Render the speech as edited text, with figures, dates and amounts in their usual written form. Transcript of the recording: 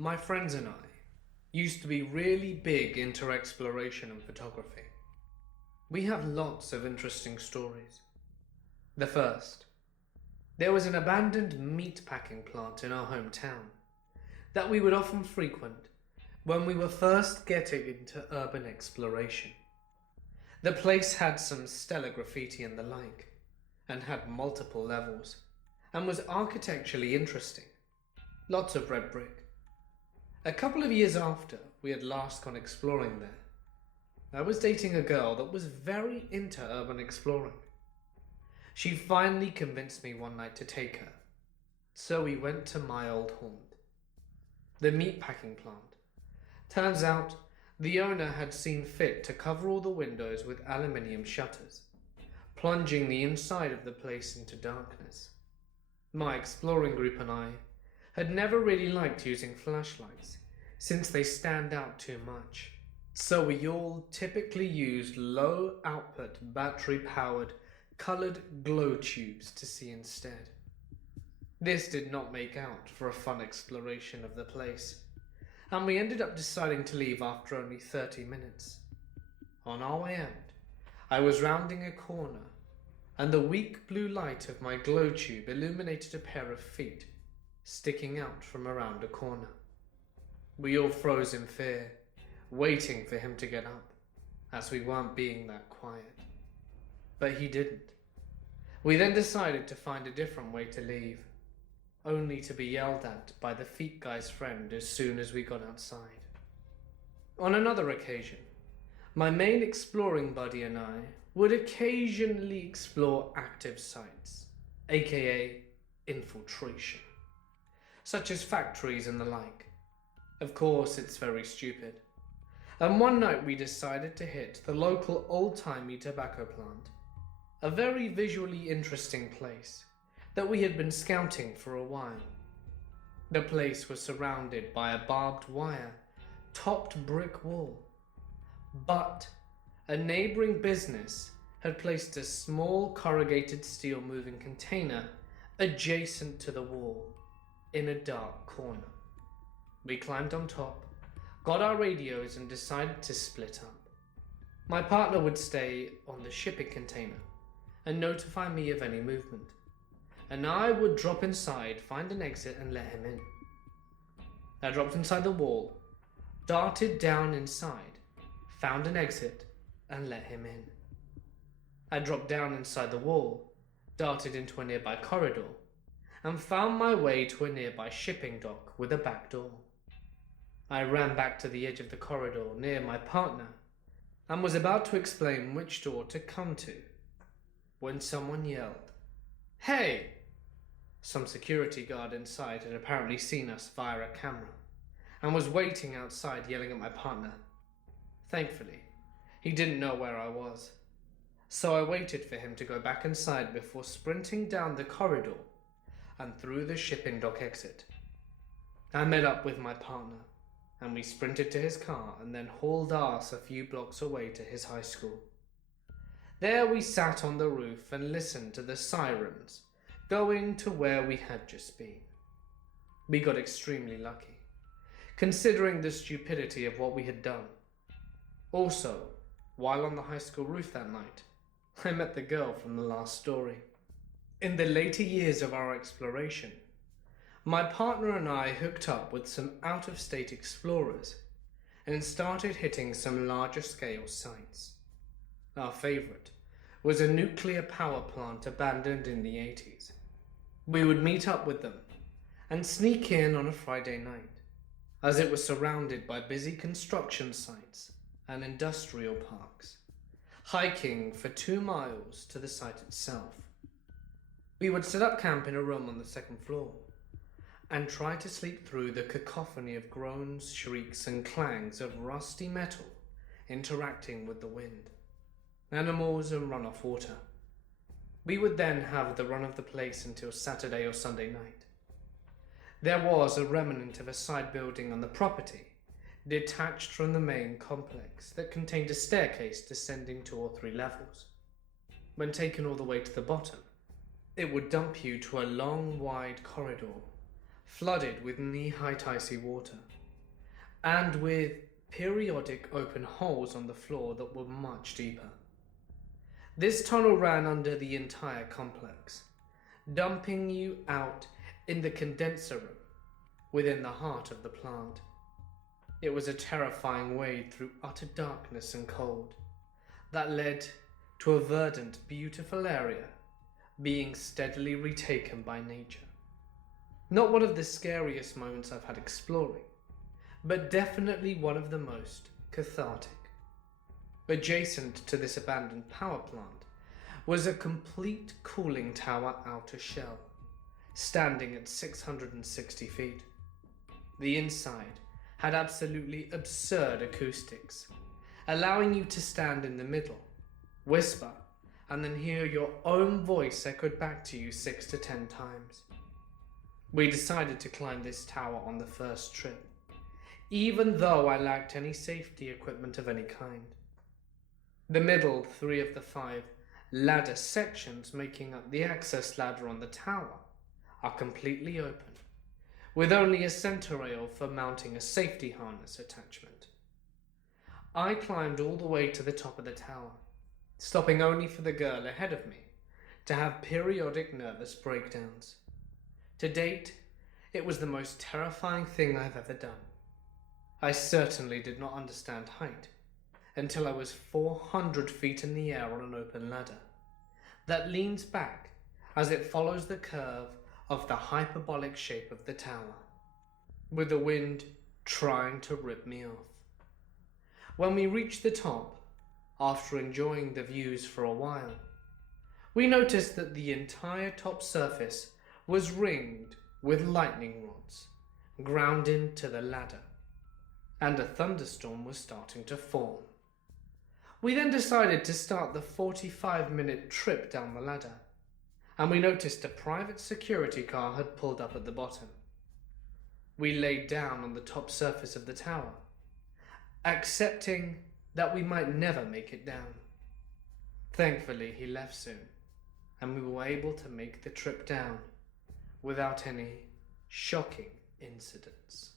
My friends and I used to be really big into exploration and photography. We have lots of interesting stories. The first, there was an abandoned meatpacking plant in our hometown that we would often frequent when we were first getting into urban exploration. The place had some stellar graffiti and the like, and had multiple levels, and was architecturally interesting. Lots of red brick. A couple of years after we had last gone exploring there, I was dating a girl that was very into urban exploring. She finally convinced me one night to take her, so we went to my old haunt, the meatpacking plant. Turns out the owner had seen fit to cover all the windows with aluminium shutters, plunging the inside of the place into darkness. My exploring group and I had never really liked using flashlights since they stand out too much, so we all typically used low output battery powered coloured glow tubes to see instead. This did not make out for a fun exploration of the place, and we ended up deciding to leave after only 30 minutes. On our way out, I was rounding a corner, and the weak blue light of my glow tube illuminated a pair of feet sticking out from around a corner. We all froze in fear, waiting for him to get up, as we weren't being that quiet. But he didn't. We then decided to find a different way to leave, only to be yelled at by the feet guy's friend as soon as we got outside. On another occasion, my main exploring buddy and I would occasionally explore active sites, aka infiltration, such as factories and the like. Of course, it's very stupid. And one night we decided to hit the local old-timey tobacco plant, a very visually interesting place that we had been scouting for a while. The place was surrounded by a barbed wire, topped brick wall, but a neighbouring business had placed a small corrugated steel moving container adjacent to the wall in a dark corner. We climbed on top, got our radios and decided to split up. My partner would stay on the shipping container and notify me of any movement, and I would drop inside, find an exit and let him in. I dropped inside the wall, darted down inside, found an exit and let him in. I dropped down inside the wall, darted into a nearby corridor, and found my way to a nearby shipping dock with a back door. I ran back to the edge of the corridor near my partner and was about to explain which door to come to when someone yelled, "Hey!" Some security guard inside had apparently seen us via a camera and was waiting outside yelling at my partner. Thankfully, he didn't know where I was, so I waited for him to go back inside before sprinting down the corridor and through the shipping dock exit. I met up with my partner, and we sprinted to his car and then hauled ass a few blocks away to his high school. There we sat on the roof and listened to the sirens going to where we had just been. We got extremely lucky, considering the stupidity of what we had done. Also, while on the high school roof that night, I met the girl from the last story. In the later years of our exploration, my partner and I hooked up with some out-of-state explorers and started hitting some larger-scale sites. Our favourite was a nuclear power plant abandoned in the 80s. We would meet up with them and sneak in on a Friday night, as it was surrounded by busy construction sites and industrial parks, hiking for 2 miles to the site itself. We would set up camp in a room on the second floor and try to sleep through the cacophony of groans, shrieks, and clangs of rusty metal interacting with the wind, animals, and runoff water. We would then have the run of the place until Saturday or Sunday night. There was a remnant of a side building on the property, detached from the main complex, that contained a staircase descending 2 or 3 levels. When taken all the way to the bottom, it would dump you to a long, wide corridor flooded with knee-height icy water, and with periodic open holes on the floor that were much deeper. This tunnel ran under the entire complex, dumping you out in the condenser room within the heart of the plant. It was a terrifying wade through utter darkness and cold that led to a verdant, beautiful area being steadily retaken by nature. Not one of the scariest moments I've had exploring, but definitely one of the most cathartic. Adjacent to this abandoned power plant was a complete cooling tower outer shell, standing at 660 feet. The inside had absolutely absurd acoustics, allowing you to stand in the middle, whisper, and then hear your own voice echoed back to you 6 to 10 times. We decided to climb this tower on the first trip, even though I lacked any safety equipment of any kind. The middle 3 of the 5 ladder sections making up the access ladder on the tower are completely open, with only a center rail for mounting a safety harness attachment. I climbed all the way to the top of the tower, stopping only for the girl ahead of me to have periodic nervous breakdowns. To date, it was the most terrifying thing I've ever done. I certainly did not understand height until I was 400 feet in the air on an open ladder that leans back as it follows the curve of the hyperbolic shape of the tower, with the wind trying to rip me off. When we reached the top, after enjoying the views for a while, we noticed that the entire top surface was ringed with lightning rods ground into the ladder, and a thunderstorm was starting to form. We then decided to start the 45-minute trip down the ladder, and we noticed a private security car had pulled up at the bottom. We laid down on the top surface of the tower, accepting that we might never make it down. Thankfully, he left soon, and we were able to make the trip down without any shocking incidents.